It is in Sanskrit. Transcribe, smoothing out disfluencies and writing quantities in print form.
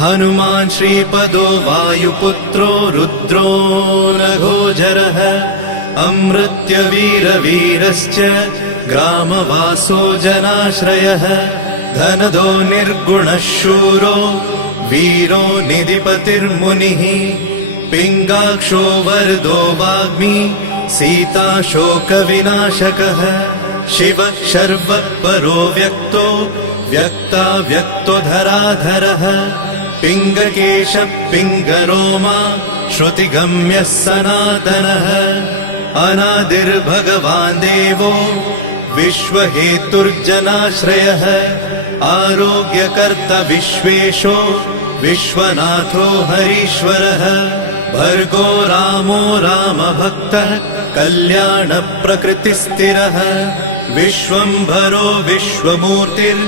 हनुमान् श्रीपदो वायुपुत्रो रुद्रो नघोजरः अमृत्यवीरवीरश्च ग्रामवासो जनाश्रयः धनदो निर्गुणः शूरो वीरो निधिपतिर्मुनिः पिङ्गाक्षो वरदो वाग्मी सीताशोकविनाशकः शिवः शर्वः परो व्यक्तो व्यक्ताव्यक्तो धराधरः पिङ्गकेशः पिङ्गरोमा श्रुतिगम्यः सनातनः अनादिर्भगवान् देवो विश्वहेतुर्जनाश्रयः आरोग्यकर्ता विश्वेशो विश्वनाथो हरीश्वरः भर्गो रामो रामभक्तः कल्याणप्रकृतिस्थिरः विश्वम्भरो विश्वमूर्तिर्